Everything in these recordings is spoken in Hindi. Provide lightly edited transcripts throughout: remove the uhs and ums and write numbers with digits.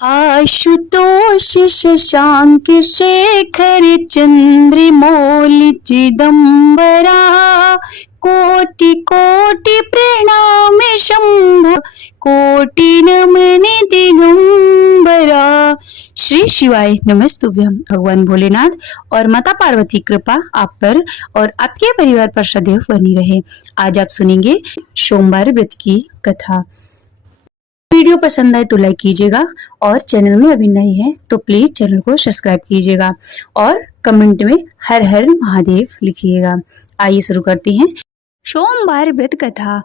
आशुतोष शशांक शेखर चंद्रमौलि चिदंबरा कोटि कोटि प्रणाम शंभो कोटि नमन दिगंबरा। श्री शिवाय नमस्तुभ्यम। भगवान भोलेनाथ और माता पार्वती कृपा आप पर और आपके परिवार पर सदैव बनी रहे। आज आप सुनेंगे सोमवार व्रत की कथा। वीडियो पसंद आए तो लाइक कीजिएगा और चैनल में अभी नए हैं तो प्लीज चैनल को सब्सक्राइब कीजिएगा और कमेंट में हर हर महादेव लिखिएगा। आइए शुरू करते हैं सोमवार व्रत कथा।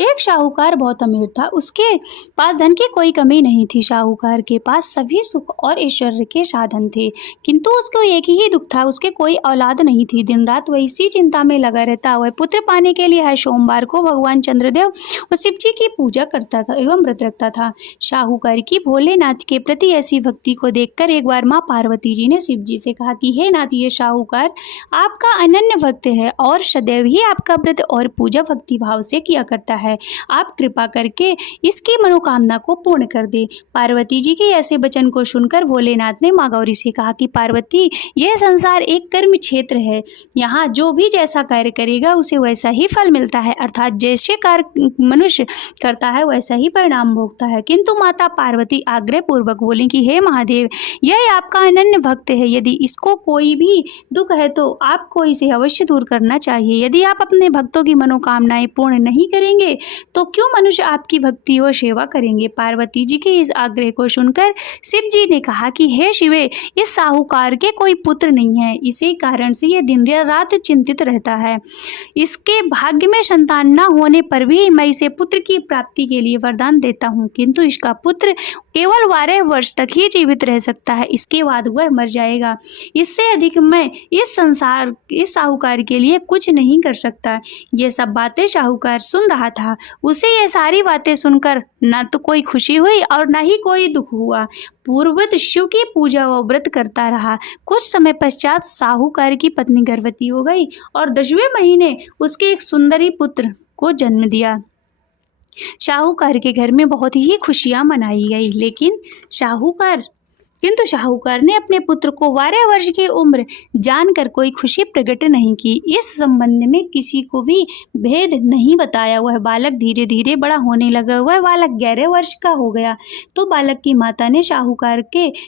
एक साहूकार बहुत अमीर था। उसके पास धन की कोई कमी नहीं थी। साहूकार के पास सभी सुख और ऐश्वर्य के साधन थे, किंतु उसको एक ही दुख था, उसके कोई औलाद नहीं थी। दिन रात वह इसी चिंता में लगा रहता। वह पुत्र पाने के लिए हर सोमवार को भगवान चंद्रदेव व शिव जी की पूजा करता था एवं व्रत रखता था। साहूकार की भोलेनाथ के प्रति ऐसी भक्ति को देखकर एक बार माँ पार्वती जी ने शिव जी से कहा कि हे नाथ, ये साहूकार आपका अनन्य भक्त है और सदैव ही आपका व्रत और पूजा भक्ति भाव से किया करता है। आप कृपा करके इसकी मनोकामना को पूर्ण कर दे। पार्वती जी के ऐसे वचन को सुनकर भोलेनाथ ने माँ गौरी से कहा कि पार्वती, यह संसार एक कर्म क्षेत्र है। यहाँ जो भी जैसा कार्य करेगा उसे वैसा ही फल मिलता है, अर्थात जैसे कार्य मनुष्य करता है वैसा ही परिणाम भोगता है। किंतु माता पार्वती आग्रह पूर्वक बोली कि हे महादेव, यह आपका अनन्य भक्त है, यदि इसको कोई भी दुख है तो आपको इसे अवश्य दूर करना चाहिए। यदि आप अपने भक्तों की मनोकामनाएं पूर्ण नहीं करेंगे तो क्यों मनुष्य आपकी भक्ति और सेवा करेंगे। पार्वती जी के इस आग्रह को सुनकर शिव जी ने कहा कि हे शिवे, इस साहूकार के कोई पुत्र नहीं है, इसी कारण से यह दिन रात चिंतित रहता है। इसके भाग्य में संतान न होने पर भी मैं इसे पुत्र की प्राप्ति के लिए वरदान देता हूँ, किंतु इसका पुत्र केवल 12 वर्ष तक ही जीवित रह सकता है, इसके बाद वह मर जाएगा। इससे अधिक मैं इस साहूकार के लिए कुछ नहीं कर सकता। ये सब बातें साहूकार सुन रहा था। उसे ये सारी बातें सुनकर न तो कोई खुशी हुई और न ही कोई दुख हुआ। पूर्ववत शिव की पूजा व व्रत करता रहा। कुछ समय पश्चात साहूकार की पत्नी गर्भवती हो गई और 10वें महीने उसके एक सुंदरी पुत्र को जन्म दिया। साहूकार के घर में बहुत ही खुशियां मनाई गई, किंतु साहूकार ने अपने पुत्र को 12 वर्ष की उम्र जानकर कोई खुशी प्रकट नहीं की। इस संबंध में किसी को भी भेद नहीं बताया। वह बालक धीरे धीरे बड़ा होने लगा। वह बालक 11 वर्ष का हो गया तो बालक की माता ने साहूकार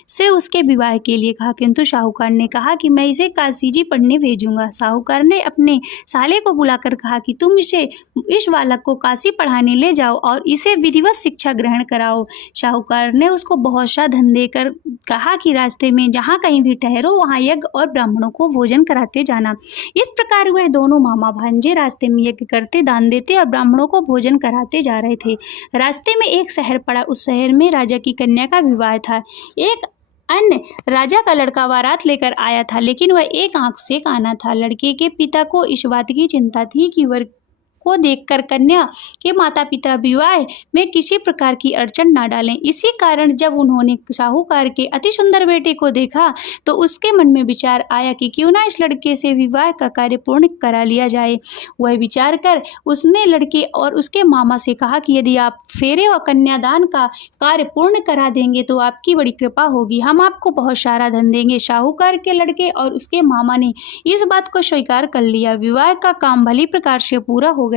से उसके विवाह के लिए कहा, किंतु साहूकार ने कहा कि मैं इसे काशी जी पढ़ने भेजूंगा। साहूकार ने अपने साले को बुलाकर कहा कि तुम इस बालक को काशी पढ़ाने ले जाओ और इसे विधिवत शिक्षा ग्रहण कराओ। साहूकार ने उसको बहुत सा धन देकर कहा कि रास्ते में जहाँ कहीं भी ठहरो वहाँ यज्ञ और ब्राह्मणों को भोजन कराते जाना। इस प्रकार वह दोनों मामा भांजे रास्ते में यज्ञ करते, दान देते और ब्राह्मणों को भोजन कराते जा रहे थे। रास्ते में एक शहर पड़ा। उस शहर में राजा की कन्या का विवाह था। एक अन्य राजा का लड़का बारात लेकर आया था, लेकिन वह एक आंख से काना था। लड़के के पिता को इस बात की चिंता थी कि वर को देखकर कन्या के माता पिता विवाह में किसी प्रकार की अड़चन ना डालें। इसी कारण जब उन्होंने साहूकार के अति सुंदर बेटे को देखा तो उसके मन में विचार आया कि क्यों ना इस लड़के से विवाह का कार्य पूर्ण करा लिया जाए। वह विचार कर उसने लड़के और उसके मामा से कहा कि यदि आप फेरे व कन्यादान का कार्य पूर्ण करा देंगे तो आपकी बड़ी कृपा होगी, हम आपको बहुत सारा धन देंगे। साहूकार के लड़के और उसके मामा ने इस बात को स्वीकार कर लिया। विवाह का काम भली प्रकार से पूरा हो गया।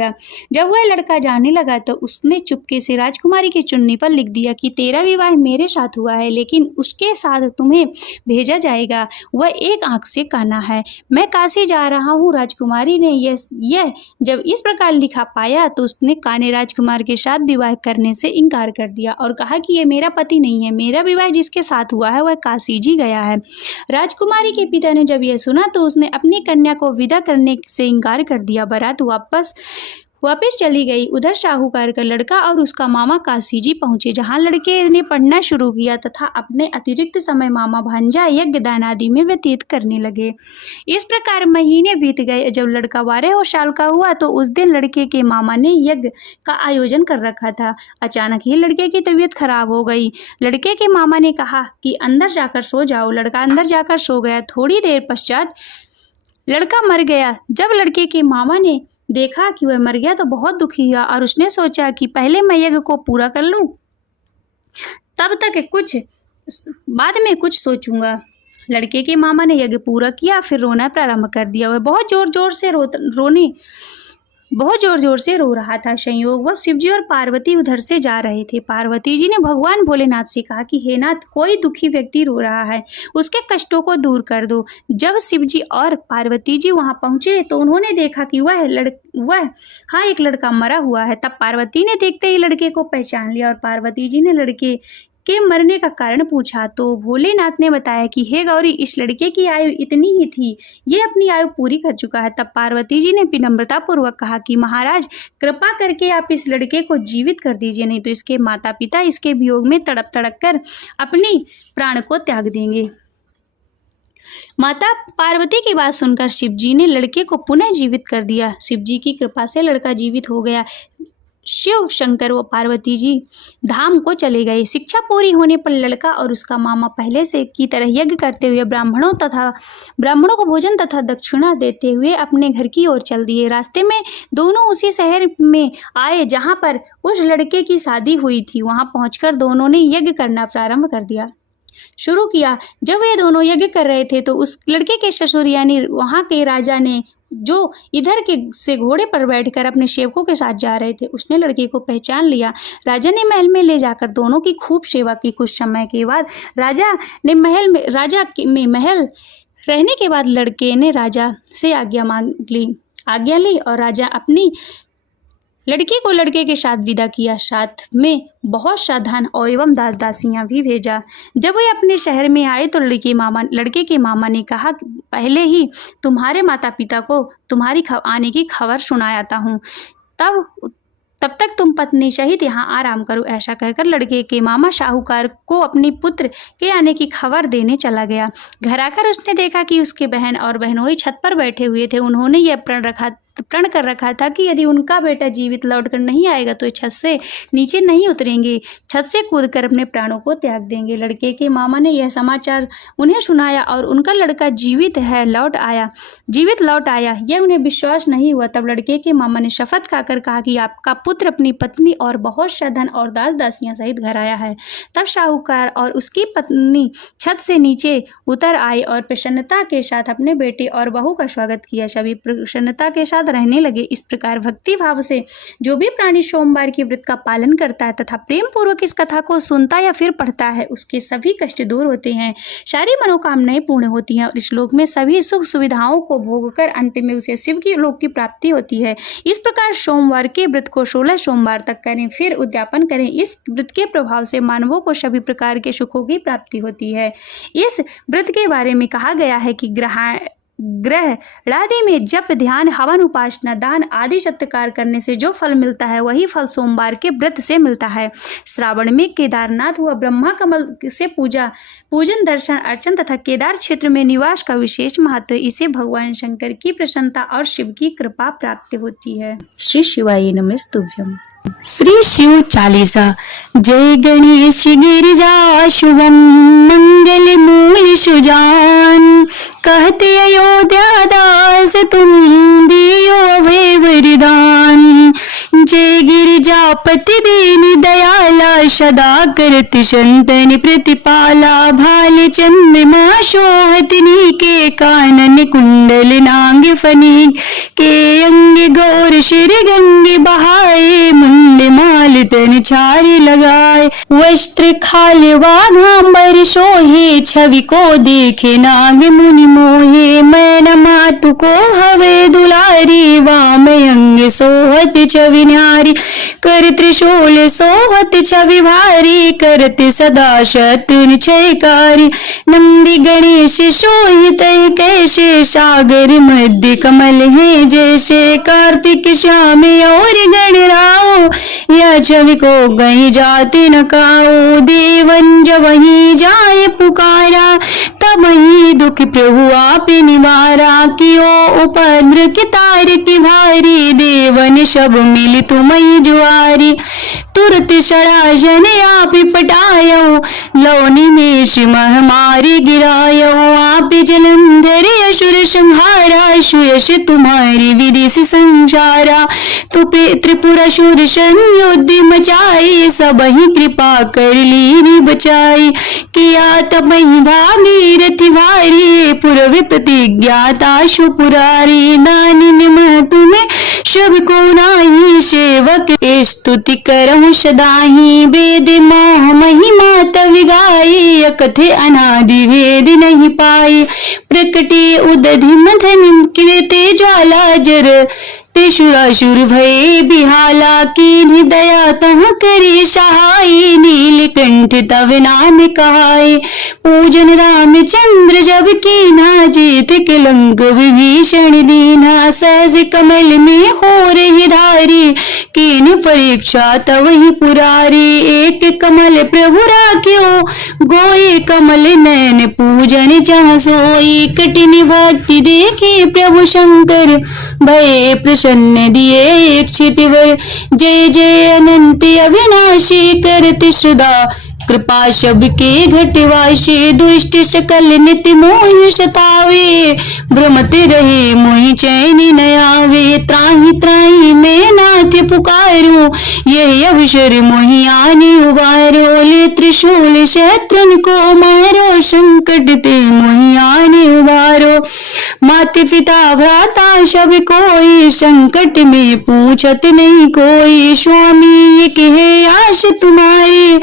जब वह लड़का जाने लगा तो उसने चुपके से राजकुमारी की चुन्नी पर लिख दिया कि तेरा विवाह मेरे साथ हुआ है, लेकिन उसके साथ तुम्हें भेजा जाएगा। वह एक आंख से काना है। मैं काशी जा रहा हूँ। राजकुमारी ने यह जब इस प्रकार लिखा पाया तो उसने काने राजकुमार के साथ विवाह करने से इनकार कर दिया और कहा कि यह मेरा पति नहीं है, मेरा विवाह जिसके साथ हुआ है वह काशी जी गया है। राजकुमारी के पिता ने जब यह सुना तो उसने अपनी कन्या को विदा करने से इनकार कर दिया। बारात वापस चली गई। उधर साहूकार का लड़का और उसका मामा काशी जी पहुंचे, जहां लड़के ने पढ़ना शुरू किया तथा अपने अतिरिक्त समय मामा भांजा यज्ञ दान आदि में व्यतीत करने लगे। इस प्रकार महीने बीत गए। जब लड़का 12 साल का हुआ तो उस दिन लड़के के मामा ने यज्ञ का आयोजन कर रखा था। अचानक ही लड़के की तबीयत खराब हो गई। लड़के के मामा ने कहा कि अंदर जाकर सो जाओ। लड़का अंदर जाकर सो गया। थोड़ी देर पश्चात लड़का मर गया। जब लड़के के मामा ने देखा कि वह मर गया तो बहुत दुखी हुआ और उसने सोचा कि पहले मैं यज्ञ को पूरा कर लूं, तब तक कुछ बाद में कुछ सोचूंगा। लड़के के मामा ने यज्ञ पूरा किया, फिर रोना प्रारंभ कर दिया। वह बहुत जोर जोर से रो रहा था। संयोगवश शिवजी और पार्वती उधर से जा रहे थे। पार्वती जी ने भगवान भोलेनाथ से कहा कि हे नाथ, कोई दुखी व्यक्ति रो रहा है, उसके कष्टों को दूर कर दो। जब शिवजी और पार्वती जी वहां पहुंचे तो उन्होंने देखा कि वह एक लड़का मरा हुआ है। तब पार्वती ने देखते ही लड़के को पहचान लिया और पार्वती जी ने लड़के के मरने का कारण पूछा तो भोलेनाथ ने बताया कि हे गौरी, इस लड़के की आयु इतनी ही थी, ये अपनी आयु पूरी कर चुका है। तब पार्वती जी ने विनम्रता पूर्वक कहा कि महाराज, कृपा करके आप इस लड़के को जीवित कर दीजिए, नहीं तो इसके माता पिता इसके वियोग में तड़प तड़प कर अपनी प्राण को त्याग देंगे। माता पार्वती की बात सुनकर शिवजी ने लड़के को पुनः जीवित कर दिया। शिवजी की कृपा से लड़का जीवित हो गया। शिव शंकर व पार्वती जी धाम को चले गए। शिक्षा पूरी होने पर लड़का और उसका मामा पहले से की तरह यज्ञ करते हुए ब्राह्मणों को भोजन तथा दक्षिणा देते हुए अपने घर की ओर चल दिए। रास्ते में दोनों उसी शहर में आए जहां पर उस लड़के की शादी हुई थी। वहां पहुंचकर दोनों ने यज्ञ करना प्रारंभ कर दिया शुरू किया। जब वे दोनों यज्ञ कर रहे थे तो उस लड़के के ससुर यानी वहां के राजा ने, जो इधर के से घोड़े पर बैठकर अपने सेवकों के साथ जा रहे थे, उसने लड़के को पहचान लिया। राजा ने महल में ले जाकर दोनों की खूब सेवा की। कुछ समय के बाद राजा में महल रहने के बाद लड़के ने राजा से आज्ञा ली और राजा अपनी लड़की को लड़के के साथ विदा किया। साथ में बहुत सा धन और एवं दास दासियां भी भेजा। जब वे अपने शहर में आए तो लड़के के मामा ने कहा, पहले ही तुम्हारे माता पिता को तुम्हारी आने की खबर सुनाता हूँ, तब तक तुम पत्नी सहित यहाँ आराम करो। ऐसा कहकर लड़के के मामा साहूकार को अपनी पुत्र के आने की खबर देने चला गया। घर आकर उसने देखा कि उसके बहन और बहनोई छत पर बैठे हुए थे। उन्होंने यह प्रण कर रखा था कि यदि उनका बेटा जीवित लौटकर नहीं आएगा तो छत से नीचे नहीं उतरेंगे, छत से कूदकर अपने प्राणों को त्याग देंगे। लड़के के मामा ने यह समाचार उन्हें सुनाया और उनका लड़का जीवित लौट आया। यह उन्हें विश्वास नहीं हुआ। तब लड़के के मामा ने शपथ खाकर कहा कि आपका पुत्र अपनी पत्नी और बहुत सा धन और दास दासियां सहित घर आया है। तब साहूकार और उसकी पत्नी छत से नीचे उतर आए और प्रसन्नता के साथ अपने बेटे और बहू का स्वागत किया। सभी प्रसन्नता के साथ रहने लगे। इस प्रकार भक्ति भाव से जो भी प्राणी सोमवार की व्रत का पालन करता है तथा प्रेम पूर्वक इस कथा को सुनता या फिर पढ़ता है, उसके सभी कष्ट दूर होते हैं, सारी मनोकामनाएं पूर्ण होती हैं और इस लोक में सभी सुख सुविधाओं को भोगकर अंत में उसे शिव की लोक की प्राप्ति होती है। इस प्रकार सोमवार के व्रत को 16 सोमवार तक करें, फिर उद्यापन करें। इस व्रत के प्रभाव से मानवों को सभी प्रकार के सुखों की प्राप्ति होती है। इस व्रत के बारे में कहा गया है कि ग्रहणादि में जप, ध्यान, हवन, उपासना, दान आदि सत्कार करने से जो फल मिलता है वही फल सोमवार के व्रत से मिलता है। श्रावण में केदारनाथ व ब्रह्मा कमल से पूजन, दर्शन, अर्चन तथा केदार क्षेत्र में निवास का विशेष महत्व है। इसे भगवान शंकर की प्रसन्नता और शिव की कृपा प्राप्त होती है। श्री शिवाय नमस्तुभ्यम। श्री शिव चालीसा। जय गणेश गिरिजा शुभम मंगल मूल सुजान, कहते अयोध्या दास तुम दियो भय वरदान। जय गिरिजापति दीन दयाला, सदा करत संतन प्रतिपाला। भाल चंद्रमा शोहत के कानन, कुंडल नाग फनी के अंग गौर शिर गंगे बहाए। मुंड माल तन छारी लगाए, वस्त्र खाल वाघांबर सोहे। छवि को देखे नाग मुनि मोहे, मैन मातु को हवे दुलारी। वाम अंग सोहत छवि न्यारी, कर त्रिशूल सोहत छवि भारी। करत सदा शत्रु क्षयकारी, नंदी गणेश सोहित कैसे। सागर मध्य कमल है जैसे, कार्तिक श्याम और गणराओ। यह छवि को गई जाति न काओ। देवन जब वहीं जाए पुकारा, तब वहीं दुख प्रभु आप निवारा। कियो उपद्र के तार की भारी, देवन सब मिल तुम्हें जुआरी। तुरत सड़ा जन आप पटायो, लौनी में महेश महामारी गिरायो, आप जलंधर असुर संहारा, सुयश तुम्हारी विधि से संसारा। तो त्रिपुरासुर संयुद्ध मचाई, सब ही कृपा कर लीनी बचाई। किया तब ही भागीरथी भारी, पूर्व प्रतिज्ञाता सुपुरारी। दानी निमह तुम्हें सब को नाही, सेवक स्तुति करहु सदाही। वेद मोह महिमा तव गाई, अकथे अनादि वेद नहीं पाई। प्रकटे उदधि मथन कृते ज्वाला, जर त्रिशुरासुर भय बिहाला। कीन्ही दया तह करी सहाय, नीलकंठ तव नाम कहाय। पूजन रामचंद्र जब कीन्हा, जेत कलंक विभीषण दीन्हा। सहज कमल में हो रही धारी, कीन परीक्षा तव ही पुरारी। एक कमल प्रभु राख्यो, गोए कमल नयन पूजन जहाँ सोई। कठिन भक्ति देखे प्रभु शंकर, भय प्रसन्न दिए एक छितिवर। जय जय अनंत अविनाशी, करति सदा कृपा सबके घटवासी। दुष्ट सकल नित्य मोहि सतावे, भ्रमत रहे मोहि चैन न आवे। त्राहि त्राहि मैं नाथ पुकारो, यही अवसर मोहि आने उबारो। ले त्रिशूल शत्रुन को मारो, संकट ते मोहि आने उबारो। माता पिता भ्राता सब कोई, संकट में पूछत नहीं कोई। स्वामी एक है आश तुम्हारी,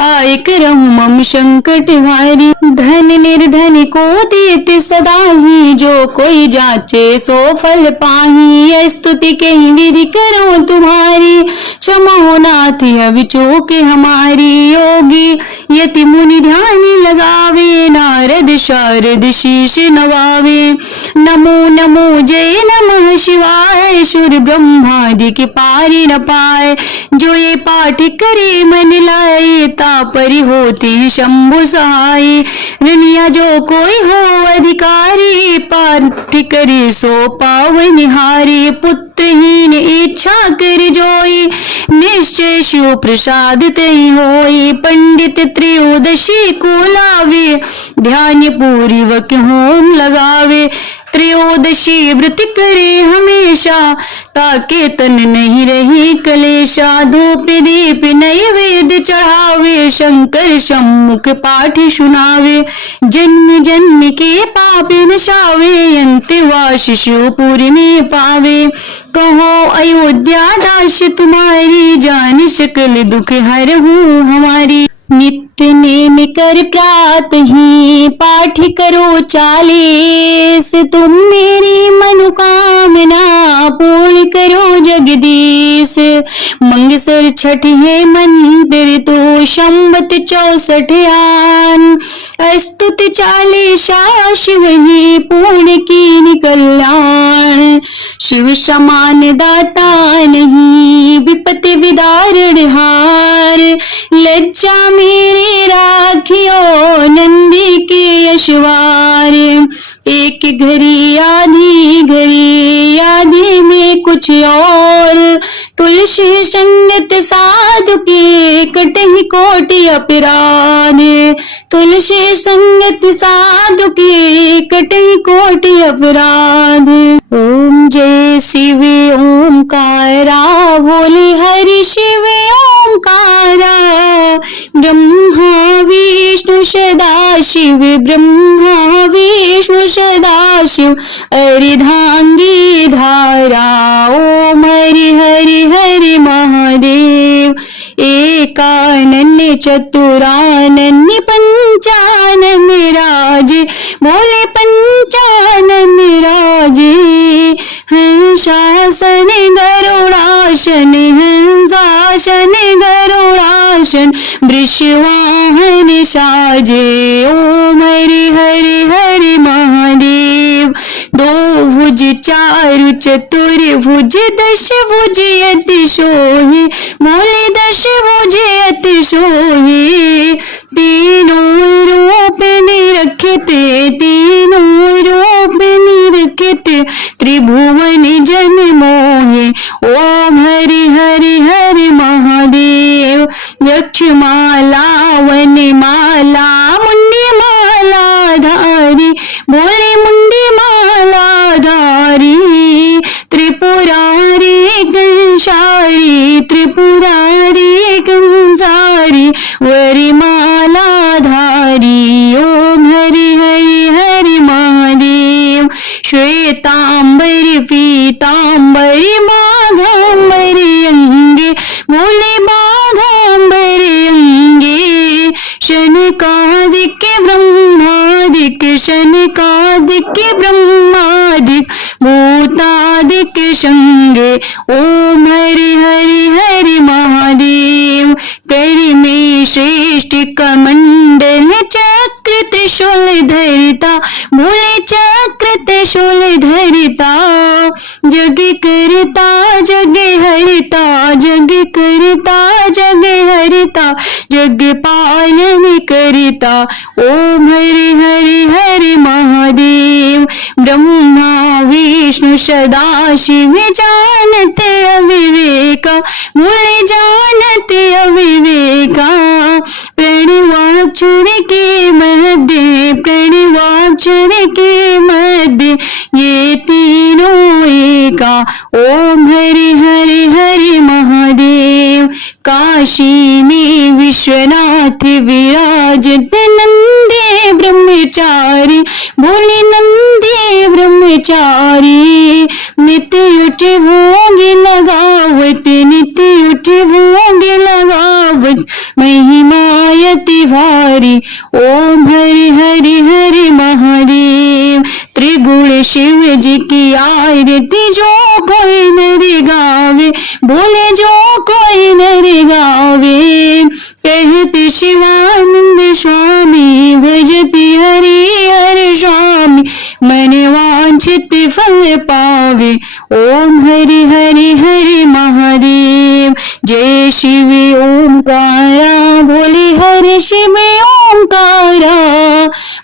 आय करहु मम संकट भारी। धन निर्धन को देते सदा ही, जो कोई जाचे सो फल पाही। स्तुति के विधि करो तुम्हारी, क्षमा हो नाथ अब चूक हमारी। योगी यति मुनि ध्यान लगावे, नारद शारद शीश नवावे। नमो नमो जय नमः शिवाय, सुर ब्रह्मादि के पारी न पाए। जो ये पाठ करे मन लाए, तापरि होती शंभु सहाय। रनिया जो कोई हो अधिकारी, पाठ करे सो पावन निहारी। पुत्रहीन इच्छा कर जोई, निश्चय शिव प्रसाद तई होई। पंडित त्रयोदशी को लावे, ध्यान पूर्वक होम लगावे। त्रयोदशी व्रत करे हमेशा, ताके तन नहीं रही कलेशा। धूप दीप नैवेद चढ़ावे, शंकर सम्मुख पाठ सुनावे। जन्म जन्म के पाप नशावे, अंतवास शिवपुर में पावे। कहो अयोध्या दास तुम्हारी, जान सकल दुख हरहूं हमारी। नित्य नेम कर प्रात ही, पाठ करो 40। तुम मेरी मनोकामना, पूर्ण करो जगदीश। मंगसर छठ है मंदिर तो, संवत 64 आन। स्तुति 40 शिव ही, पूर्ण की कल्याण। शिव समान दाता नहीं, विपत्ति विदारण हार। लज्जा मेरे राखियो, नंदी के यशवार। एक घड़ी आधी में कुछ और। तुलसी संगत साधु के, कटहि कोटि अपराध। तुलसी संगत साधु के, कटहि कोटि अपराध। ओम जय शिव ओंकारा, बोले हरि शिव ओंकारा। ब्रह्मा विष्णु सदा शिव, ब्रह्मा विष्णु सदा शिव। अर्धांगी धारा, ओम हरि हरि हरि महादेव। एकानन्य चतुरानन्य पंचानन राजे, बोले पंचानन राजे। हंसासन गरुड़ासन, हंसासन गरुड़ासन। वृषवाहन साजे, ओम हरि हरि हरि महादेव। दो भुज चारु चतुर्भुज, दश भुज अति सोहे, बोले दश भुज अति सोहे। तीनों रूप निरखते, तीनों रूप निरखते। त्रिभुवन जन मोहे, ओम हरि हरि हरि महादेव। यक्षमाला वनमाला श्वेतांबरी पीतांबरी माघांबरी अंगे बोले बाघांबरी अंगे शनकादिक ब्रह्मादिक शनकादिक ब्रह्मादिक भूतादिक संगे ओम हरि हरि हरि महादेव करि में श्रेष्ठ कमंडल चक्र त्रिशूल धरिता भोले चक्र त्रिशूल धरिता जग करता जग हरिता जग करता जग हरिता जग पालन करता ओम हरि हरि हरि महादेव ब्रह्मा विष्णु सदा शिव जानते अविवेका भोले जानते अविवेका प्रणवाक्षर के मध्य प्रणवाक्षर के मध्य ये तीनों एका ओम हरि हरि हरि महादेव काशी में विश्वनाथ विराजते नंदे ब्रह्मचारी बोले नंदे ब्रह्मचारी नित्य उठ भोग लगावत नित्य उठ भोग लगावत महिमायति भारी ओम हरि हरि हरि महादेव त्रिगुण शिव जी की आरती जो कोई नर गावे बोले जो कोई नर गावे कहते शिवानंद स्वामी भजति हरि हरि स्वामी मन वांछित फल पावे ओम हरि हरि हरि महादेव जय शिव ओंकारा भोले हरि शिव ओंकारा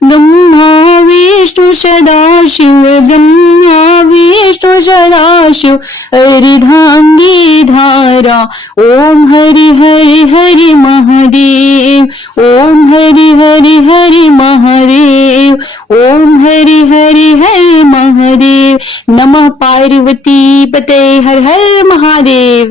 ब्रह्मा विष्णु सदाशिव ब्रह्मा विष्णु सदाशिव अर्धांगी धारा ओम हरि हरि हरि महादेव ओम हरि हरि हरि महादेव ओम हरि हरि हरि महादेव नमः पार्वती पते हर हर महादेव।